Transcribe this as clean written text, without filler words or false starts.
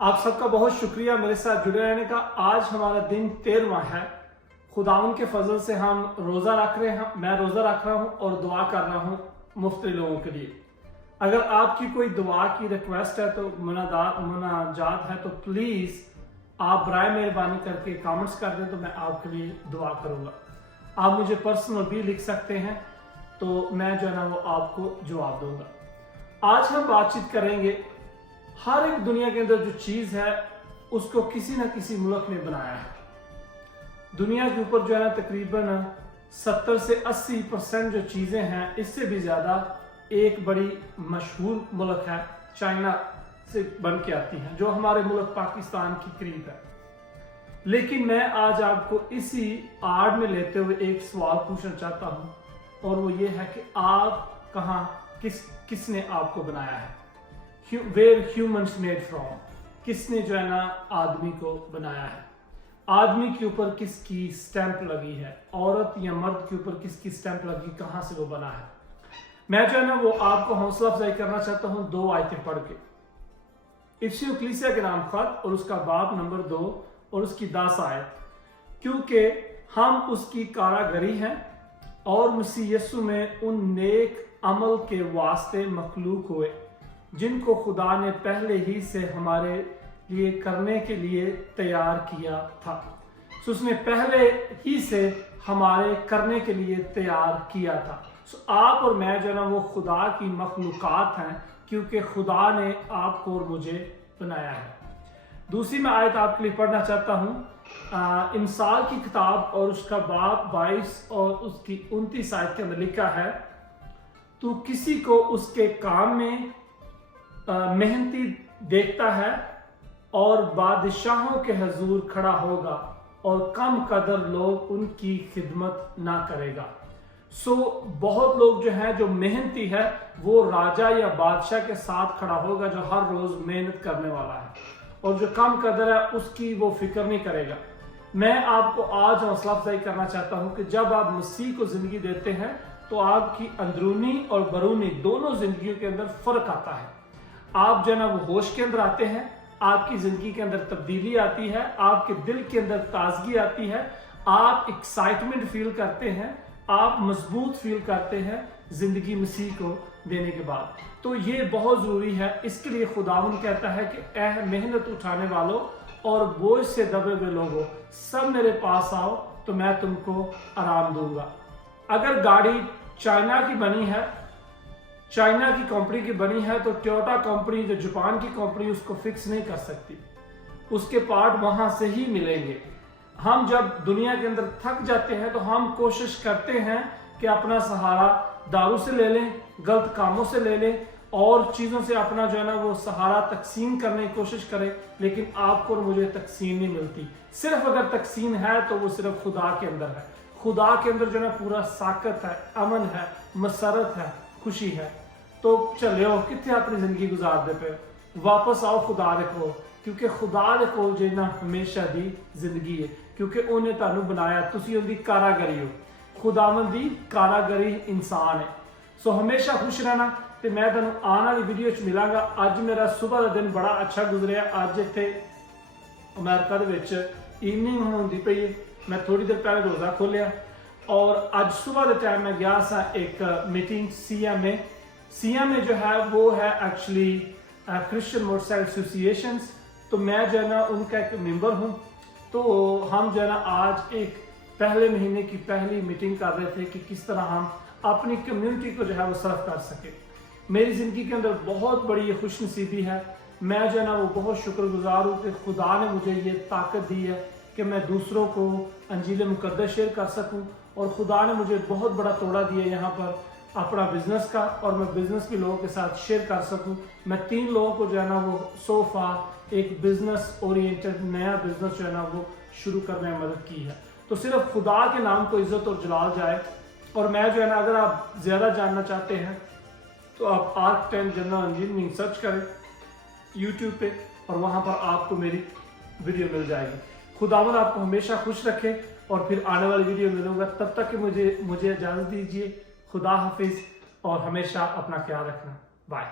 आप सबका बहुत शुक्रिया मेरे साथ जुड़े रहने का। आज हमारा दिन 13वां है। खुदावन के फजल से हम रोज़ा रख रहे हैं, मैं रोज़ा रख रहा हूँ और दुआ कर रहा हूँ मुफ्ती लोगों के लिए। अगर आपकी कोई दुआ की रिक्वेस्ट है तो मुनाजात है तो प्लीज़ आप बराए मेहरबानी करके कमेंट्स कर दें तो मैं आपके लिए दुआ करूँगा। आप मुझे पर्सनल भी लिख सकते हैं तो मैं जो है ना वो आपको जवाब दूंगा। आज हम बातचीत करेंगे, हर एक दुनिया के अंदर जो चीज़ है उसको किसी न किसी मुल्क ने बनाया है। दुनिया के ऊपर जो है ना तकरीबन 70 से 80% जो चीज़ें हैं, इससे भी ज़्यादा एक बड़ी मशहूर मुल्क है, चाइना से बन के आती हैं, जो हमारे मुल्क पाकिस्तान की करीब है। लेकिन मैं आज आपको इसी आड़ में लेते हुए एक सवाल पूछना चाहता हूँ, और वो ये है कि आप कहाँ, किसने आपको बनाया है? Where humans made from? किसने जो है ना आदमी को बनाया है? आदमी के ऊपर किसकी स्टैंप लगी है? औरत या मर्द के ऊपर किसकी स्टैंप लगी? कहाँ से वो बना है? मैं जो है ना वो आपको हौसला अफजाई करना चाहता हूँ 2 आयतें पढ़ के। इफ्सियों कलीसिया के नाम खत और उसका बाब नंबर 2 और उसकी 10 आयत। क्योंकि हम उसकी कारागरी हैं और मसीह यीशु में उन नेक अमल के वास्ते मखलूक हुए जिनको खुदा ने पहले ही से हमारे लिए करने के लिए तैयार किया था। सो उसने पहले ही से हमारे करने के लिए तैयार किया था। सो आप और मैं जो है ना वो खुदा की मखलूकात हैं, क्योंकि खुदा ने आपको और मुझे बनाया है। दूसरी मैं आयत आपके लिए पढ़ना चाहता हूँ। इमसाल की किताब और उसका बाब 22 और उसकी 29 आयत के अंदर लिखा है, तू किसी को उसके काम में मेहनती देखता है और बादशाहों के हजूर खड़ा होगा और कम कदर लोग उनकी खिदमत ना करेगा। सो बहुत लोग जो हैं, जो मेहनती है, वो राजा या बादशाह के साथ खड़ा होगा जो हर रोज मेहनत करने वाला है, और जो कम कदर है उसकी वो फिक्र नहीं करेगा। मैं आपको आज हौसला अफजाई करना चाहता हूं कि जब आप मसीह को जिंदगी देते हैं तो आपकी अंदरूनी और बरूनी दोनों जिंदगियों के अंदर फर्क आता है। आप जो है ना वो होश के अंदर आते हैं, आपकी जिंदगी के अंदर तब्दीली आती है, आपके दिल के अंदर ताजगी आती है, आप एक्साइटमेंट फील करते हैं, आप मजबूत फील करते हैं जिंदगी मसीह को देने के बाद। तो ये बहुत जरूरी है। इसके लिए खुदावन कहता है कि ऐ मेहनत उठाने वालों और बोझ से दबे हुए लोगों, सब मेरे पास आओ तो मैं तुमको आराम दूंगा। अगर गाड़ी चाइना की बनी है, चाइना की कंपनी की बनी है, तो टोयोटा कंपनी जो जापान की कंपनी उसको फिक्स नहीं कर सकती, उसके पार्ट वहां से ही मिलेंगे। हम जब दुनिया के अंदर थक जाते हैं तो हम कोशिश करते हैं कि अपना सहारा दारू से ले लें, गलत कामों से ले लें और चीज़ों से अपना जो है ना वो सहारा तकसीम करने की कोशिश करें, लेकिन आपको और मुझे तकसीम नहीं मिलती। सिर्फ अगर तकसीम है तो वो सिर्फ खुदा के अंदर है। खुदा के अंदर जो है ना पूरा साकत है, अमन है, मसरत है, खुशी है। तो चलो कितने अपनी जिंदगी गुजार दे पे, वापस आओ खुदा दे कोल, क्योंकि खुदा दे कोल जेना हमेशा दी जिंदगी है, क्योंकि उन्हें तानू बनाया, तुसी उनकी कारागरी हो। खुदावन दी कारागरी इंसान है। सो हमेशा खुश रहना। तो मैं तुहानू आने वाली वीडियो च मिलांगा। अज मेरा सुबह का दिन बड़ा अच्छा गुजरिया। अज इत्थे अमेरिका दे विच इवनिंग होंदी पई है। मैं थोड़ी देर पहले रोज़ा खोलिया और अज सुबह के टाइम मैं गया सा एक मीटिंग सीएमए जो है वो है एक्चुअली क्रिश्चियन मोटरसाइकिल एसोसिएशंस। तो मैं जो है ना उनका एक मेंबर हूँ। तो हम जो है ना आज एक पहले महीने की पहली मीटिंग कर रहे थे कि किस तरह हम अपनी कम्युनिटी को जो है वो सर्व कर सके। मेरी ज़िंदगी के अंदर बहुत बड़ी खुशनसीबी है। मैं जो है ना वो बहुत शुक्रगुजार हूँ कि खुदा ने मुझे ये ताकत दी है कि मैं दूसरों को अंजील मुकद्दस शेयर कर सकूं, और खुदा ने मुझे बहुत बड़ा तोड़ा दिया यहाँ पर अपना बिजनेस का, और मैं बिजनेस भी लोगों के साथ शेयर कर सकूं। मैं 3 लोगों को जो है ना वो सोफा एक बिजनेस ओरिएंटेड नया बिजनेस जो है ना वो शुरू करने में मदद की है। तो सिर्फ खुदा के नाम को इज्जत और जलाल जाए। और मैं जो है ना, अगर आप ज़्यादा जानना चाहते हैं तो आप आर्क10 जनरल इंजीनियरिंग सर्च करें यूट्यूब पे, और वहाँ पर आपको मेरी वीडियो मिल जाएगी। खुदावंद आपको हमेशा खुश रखे और फिर आने वाली वीडियो मिलूंगा। तब तक कि मुझे इजाज़त दीजिए। खुदा हाफिज़ और हमेशा अपना ख्याल रखना। बाय।